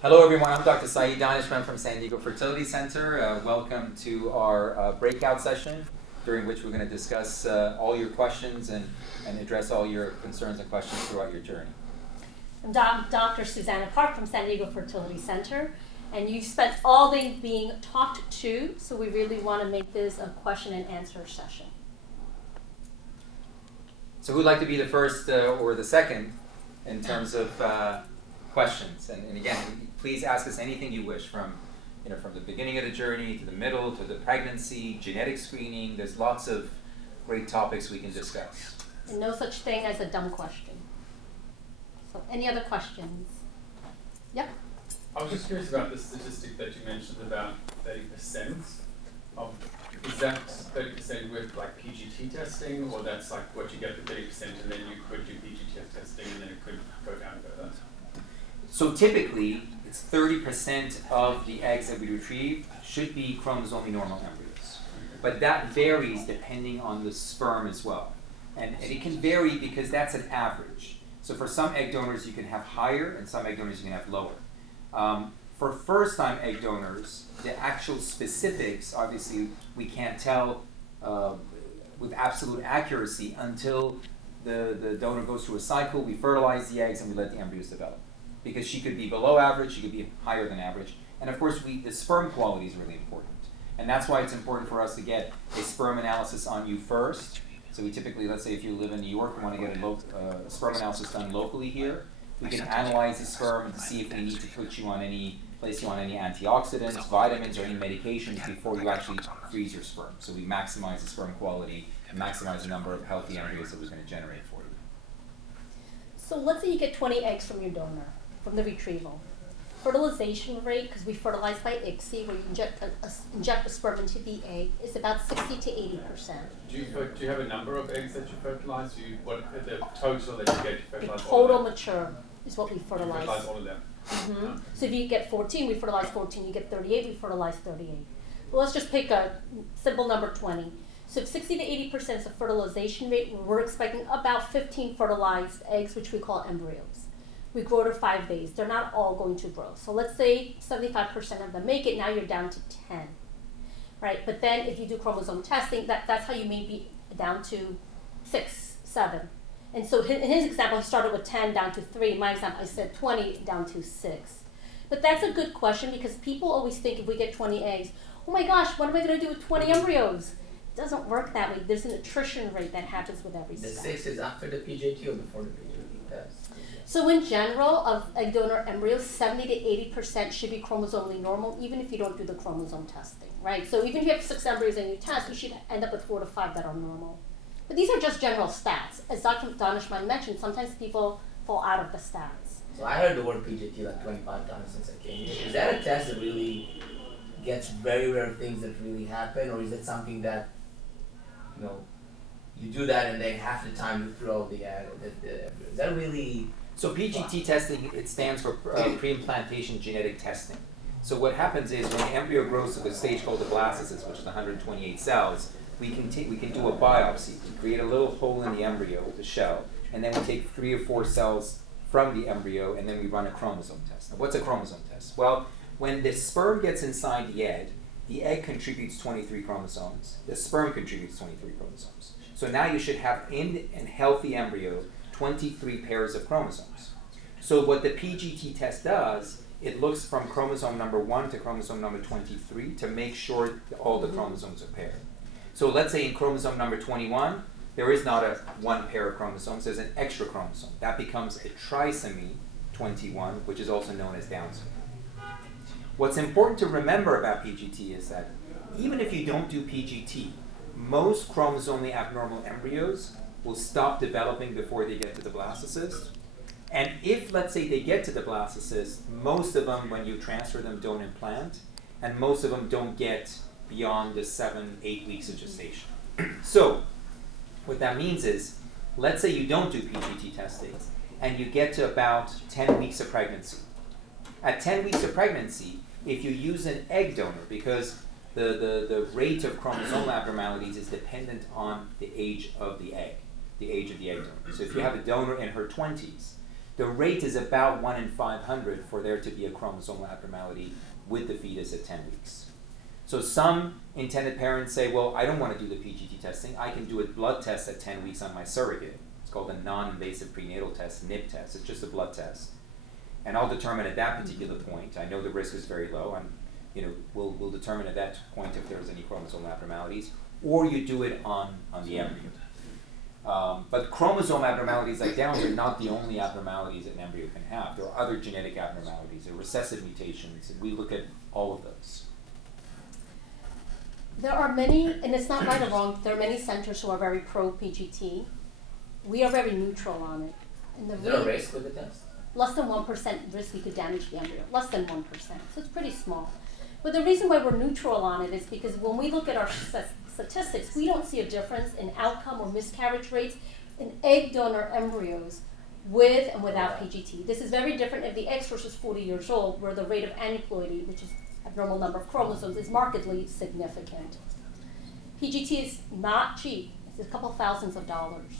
Hello everyone, I'm Dr. Saeed Danishman from San Diego Fertility Center. Welcome to our breakout session, during which we're going to discuss all your questions and address all your concerns and questions throughout your journey. I'm Dr. Susanna Park from San Diego Fertility Center, and you've spent all day being talked to, so we really want to make this a question and answer session. So who'd like to be the first or the second in terms of questions? And again, please ask us anything you wish, from the beginning of the journey to the middle to the pregnancy, genetic screening. There's lots of great topics we can discuss. And no such thing as a dumb question. So any other questions? Yep. I was just curious about the statistic that you mentioned about 30% of, is that 30% with like PGT testing, or that's like what you get the 30% and then you could do PGT testing and then it could go down further? So typically, it's 30% of the eggs that we retrieve should be chromosomally normal embryos. But that varies depending on the sperm as well. And it can vary because that's an average. So for some egg donors, you can have higher, and some egg donors, you can have lower. For first-time egg donors, the actual specifics, obviously, we can't tell with absolute accuracy until the donor goes through a cycle, we fertilize the eggs, and we let the embryos develop. Because she could be below average, she could be higher than average. And of course, the sperm quality is really important. And that's why it's important for us to get a sperm analysis on you first. So we typically, let's say if you live in New York, we want to get a sperm analysis done locally here. We can analyze the sperm to see if we need to place you on any antioxidants, vitamins, or any medications before you actually freeze your sperm. So we maximize the sperm quality and maximize the number of healthy embryos that we're going to generate for you. So let's say you get 20 eggs from your donor, from the retrieval. Fertilization rate, because we fertilize by ICSI, where you inject the sperm into the egg, is about 60 to 80%. Do you have a number of eggs that you fertilize? What the total that you get to fertilize? The total mature is what we fertilize. Fertilize all of them. Mm-hmm. So if you get 14, we fertilize 14. You get 38, we fertilize 38. Well, let's just pick a simple number, 20. So if 60 to 80% is the fertilization rate, we're expecting about 15 fertilized eggs, which we call embryos. We grow to 5 days. They're not all going to grow. So let's say 75% of them make it. Now you're down to 10, right? But then if you do chromosome testing, that's how you may be down to 6, 7. And so in his example, he started with 10 down to 3. In my example, I said 20 down to 6. But that's a good question, because people always think if we get 20 eggs, oh my gosh, what am I going to do with 20 embryos? It doesn't work that way. There's an attrition rate that happens with every step. The 6 is after the PGT or before the PGT test? So in general, of egg donor embryos, 70 to 80% should be chromosomally normal, even if you don't do the chromosome testing, right? So even if you have 6 embryos and you test, you should end up with 4 to 5 that are normal. But these are just general stats. As Dr. Danishman mentioned, sometimes people fall out of the stats. So I heard the word PGT like 25 times since I came here. Is that a test that really gets very rare things that really happen, or is it something that, you do that and then half the time you throw the egg? Is that really... So PGT testing, it stands for pre-implantation genetic testing. So what happens is when the embryo grows to the stage called the blastocyst, which is 128 cells, we can do a biopsy. We create a little hole in the embryo, the shell, and then we take 3 or 4 cells from the embryo, and then we run a chromosome test. Now, what's a chromosome test? Well, when the sperm gets inside the egg contributes 23 chromosomes. The sperm contributes 23 chromosomes. So now you should have in a healthy embryo 23 pairs of chromosomes. So what the PGT test does, it looks from chromosome number 1 to chromosome number 23 to make sure that all the chromosomes are paired. So let's say in chromosome number 21, there is not a 1 pair of chromosomes, there's an extra chromosome. That becomes a trisomy 21, which is also known as Down syndrome. What's important to remember about PGT is that even if you don't do PGT, most chromosomally abnormal embryos will stop developing before they get to the blastocyst. And if, let's say, they get to the blastocyst, most of them, when you transfer them, don't implant, and most of them don't get beyond the 7-8 weeks of gestation. So, what that means is, let's say you don't do PGT testing, and you get to about 10 weeks of pregnancy. At 10 weeks of pregnancy, if you use an egg donor, because the rate of chromosomal abnormalities is dependent on the age of the egg donor. So if you have a donor in her 20s, the rate is about 1 in 500 for there to be a chromosomal abnormality with the fetus at 10 weeks. So some intended parents say, well, I don't want to do the PGT testing. I can do a blood test at 10 weeks on my surrogate. It's called a non-invasive prenatal test, NIP test. It's just a blood test. And I'll determine at that particular point, I know the risk is very low, we'll determine at that point if there's any chromosomal abnormalities, or you do it on the embryo. But chromosome abnormalities like Downs are not the only abnormalities that an embryo can have. There are other genetic abnormalities, there are recessive mutations, and we look at all of those. There are many, and it's not right or wrong, there are many centers who are very pro-PGT. We are very neutral on it. And Is there a risk with the test? Less than 1% risk you could damage the embryo, less than 1%, so it's pretty small. But the reason why we're neutral on it is because when we look at our statistics, we don't see a difference in outcome or miscarriage rates in egg donor embryos with and without PGT. This is very different if the egg source is 40 years old, where the rate of aneuploidy, which is abnormal number of chromosomes, is markedly significant. PGT is not cheap, it's a couple thousands of dollars.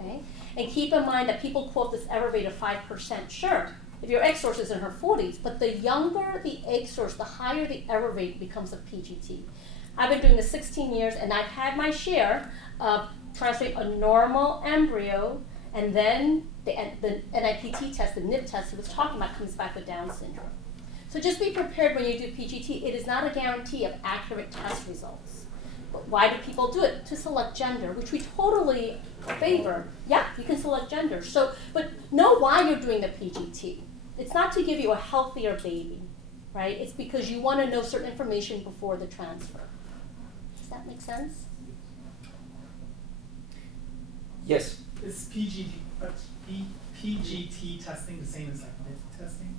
Okay? And keep in mind that people quote this error rate of 5%. Sure, if your egg source is in her 40s, but the younger the egg source, the higher the error rate becomes of PGT. I've been doing this 16 years, and I've had my share of transferring a normal embryo, and then the NIPT test, the NIP test he was talking about, comes back with Down syndrome. So just be prepared when you do PGT. It is not a guarantee of accurate test results. But why do people do it? To select gender, which we totally favor. Yeah, you can select gender. So, but know why you're doing the PGT. It's not to give you a healthier baby, right? It's because you want to know certain information before the transfer. Does that make sense? Yes? Is PGT testing the same as like NIP testing?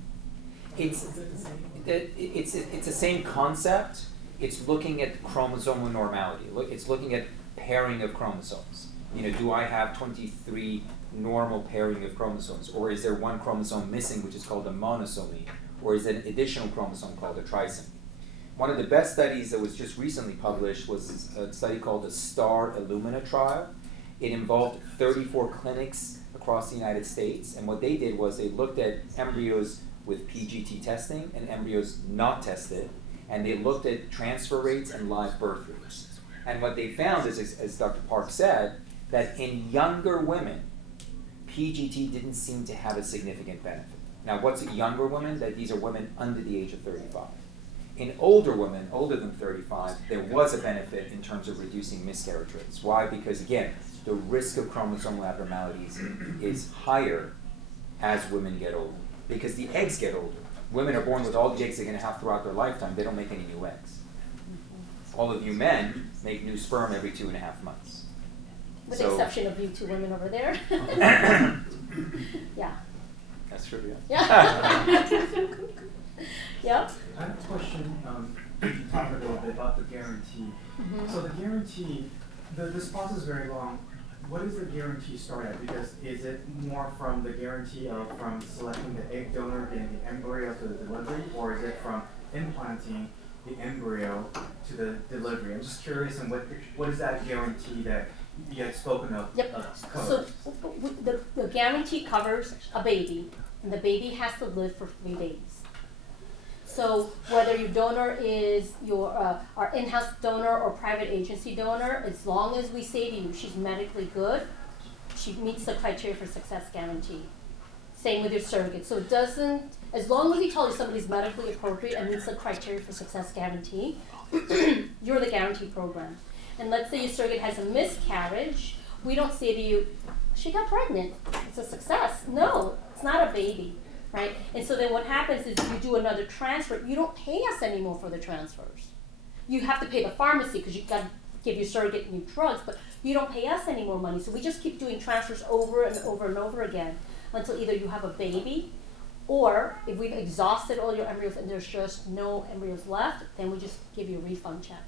It's Is it the same? it's the same concept. It's looking at chromosomal normality. It's looking at pairing of chromosomes. Do I have 23 normal pairing of chromosomes, or is there one chromosome missing, which is called a monosomy, or is it an additional chromosome called a trisomy? One of the best studies that was just recently published was a study called the STAR Illumina trial. It involved 34 clinics across the United States, and what they did was they looked at embryos with PGT testing and embryos not tested, and they looked at transfer rates and live birth rates. And what they found is, as Dr. Park said, that in younger women, PGT didn't seem to have a significant benefit. Now, what's younger women? That these are women under the age of 35. In older women, older than 35, there was a benefit in terms of reducing miscarriage rates. Why? Because again, the risk of chromosomal abnormalities is higher as women get older, because the eggs get older. Women are born with all the eggs they're going to have throughout their lifetime. They don't make any new eggs. All of you men make new sperm every 2.5 months. With the exception of you two women over there. Yeah. That's true, Yeah. Yeah. I have a question, you talked a little bit about the guarantee. Mm-hmm. So the guarantee, this process is very long. What does the guarantee start at? Because is it more from the guarantee from selecting the egg donor and the embryo to the delivery, or is it from implanting the embryo to the delivery? I'm just curious, and what is that guarantee that you had spoken of? Yep. Covers? So the guarantee covers a baby, and the baby has to live for 3 days. So whether your donor is our in-house donor or private agency donor, as long as we say to you she's medically good, she meets the criteria for success guarantee. Same with your surrogate. So it doesn't, as long as we tell you somebody's medically appropriate and meets the criteria for success guarantee, you're the guarantee program. And let's say your surrogate has a miscarriage, we don't say to you, she got pregnant, it's a success. No, it's not a baby. Right? And so then what happens is you do another transfer, you don't pay us anymore for the transfers. You have to pay the pharmacy because you've got to give your surrogate new drugs, but you don't pay us any more money. So we just keep doing transfers over and over and over again until either you have a baby, or if we've exhausted all your embryos and there's just no embryos left, then we just give you a refund check.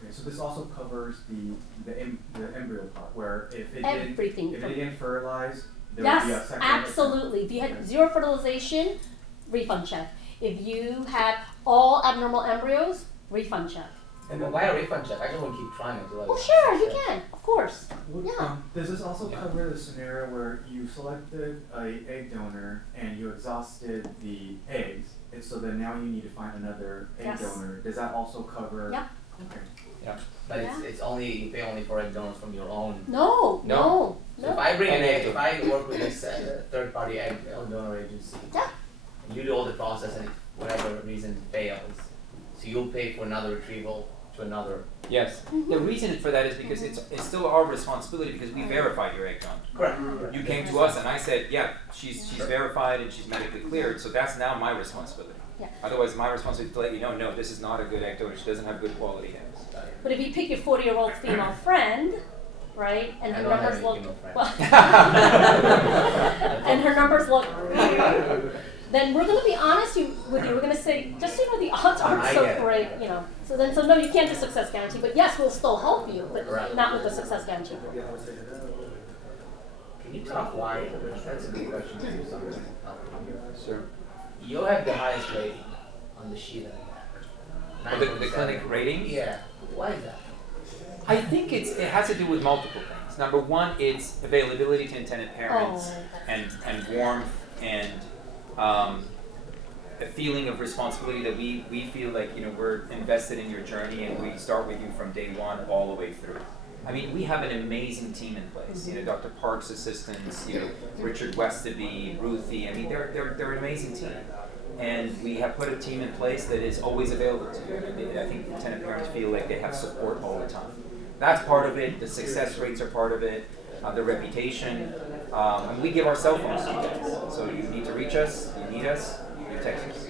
Okay, so this also covers the embryo part, where if it Everything didn't fertilize, there would be a Yes, second. absolutely. If you had 0 fertilization, refund check. If you had all abnormal embryos, refund check. And then why a refund check? I just want to keep trying until I Well, sure, you can, of course. Yeah. Does this also cover the scenario where you selected a egg donor and you exhausted the eggs, and so then now you need to find another egg Yes. donor? Does that also cover? Yep. Okay. But it's only, you pay only for egg donors from your own. No, no, So if no. I bring an And egg, egg if I work with this third party egg donor agency, Yeah. and you do all the process and if whatever reason fails, so you'll pay for another retrieval to another. Yes. The reason for that is because it's still our responsibility because we verified your egg donor. Correct. You came to us and I said, yeah, she's verified and she's medically cleared, so that's now my responsibility. Yeah. Otherwise, my responsibility is to let you know, no, this is not a good egg donor. She doesn't have good quality eggs. But if you pick your 40-year-old female friend, right, and I her don't have numbers any look, female friends. well, and her numbers look, then we're gonna be honest with you. We're gonna say, just so you know, the odds aren't I so get it. great, you know. So no, you can't do success guarantee. But yes, we'll still help you, but Right. not with the success guarantee. Can you talk why? That's a good question too. Something. Sure. You have the highest rating on the sheet that I have. The clinic rating? Yeah. Why is that? I think it has to do with multiple things. Number one, it's availability to intended parents and warmth and a feeling of responsibility that we feel like, you know, we're invested in your journey and we start with you from day one all the way through. I mean, we have an amazing team in place. You know, Dr. Park's assistants, you know, Richard Westaby, Ruthie. I mean, they're an amazing team. And we have put a team in place that is always available to you. I think intended parents feel like they have support all the time. That's part of it. The success rates are part of it. The reputation. And we give our cell phones to you guys. So you need to reach us, you need us, you text us.